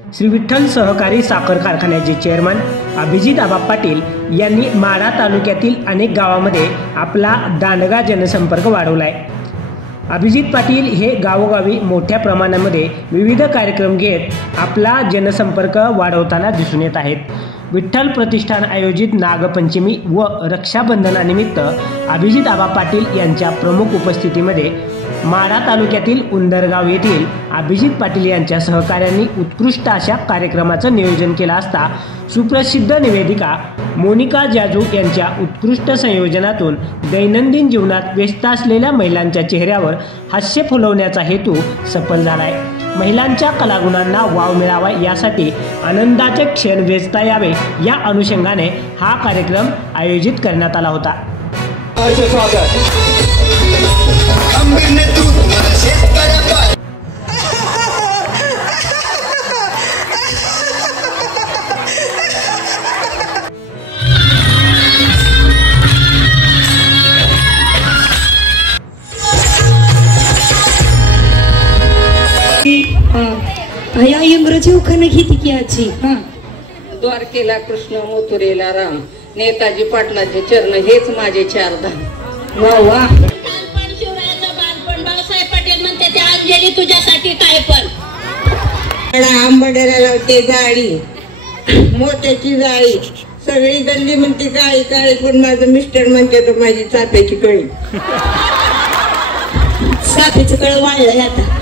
श्री विठ्ठल सहकारी साखर कारखान्याचे चेअरमन अभिजित आबा पाटील यांनी माढा तालुक्यातील अनेक गावांमध्ये आपला दांडगा जनसंपर्क वाढवलाय। अभिजित पाटील हे गावोगावी मोठ्या प्रमाणामध्ये विविध कार्यक्रम घेत आपला जनसंपर्क वाढवताना दिसून येत आहेत। विठ्ठल प्रतिष्ठान आयोजित नागपंचमी व रक्षाबंधनानिमित्त अभिजित आबा पाटील यांच्या प्रमुख उपस्थितीमध्ये माढा तालुक्यातील उंदरगाव येथील अभिजित पाटील यांच्या सहकार्यांनी उत्कृष्ट अशा कार्यक्रमाचं नियोजन केलं असता सुप्रसिद्ध निवेदिका मोनिका जाजू यांच्या उत्कृष्ट संयोजनातून दैनंदिन जीवनात व्यस्त असलेल्या महिलांच्या चेहऱ्यावर हास्य फुलवण्याचा हेतू सफल झालाय। महिलांच्या कलागुणांना वाव मिळावा यासाठी आनंदाचे क्षण वेचता यावे या अनुषंगाने हा कार्यक्रम आयोजित करण्यात आला होता। या इंग्रजी उखाणा घेते की आजी। द्वारकेला कृष्ण मथुरेला राम, नेताजी पाटलाचे चरण हेच माझे चार धाम। वा वा। शिवरायाचं बालपण बाळासाहेब पाटील म्हणते ते अंजली तुझ्यासाठी काय पण आंबडेला लावते जाळी, मोत्याची जाळी, सगळी गल्ली म्हणते काळी काळी, पण माझं मिस्टर म्हणते तर माझी चाफ्याची कळी। सापेचं कळ वाढलं आता।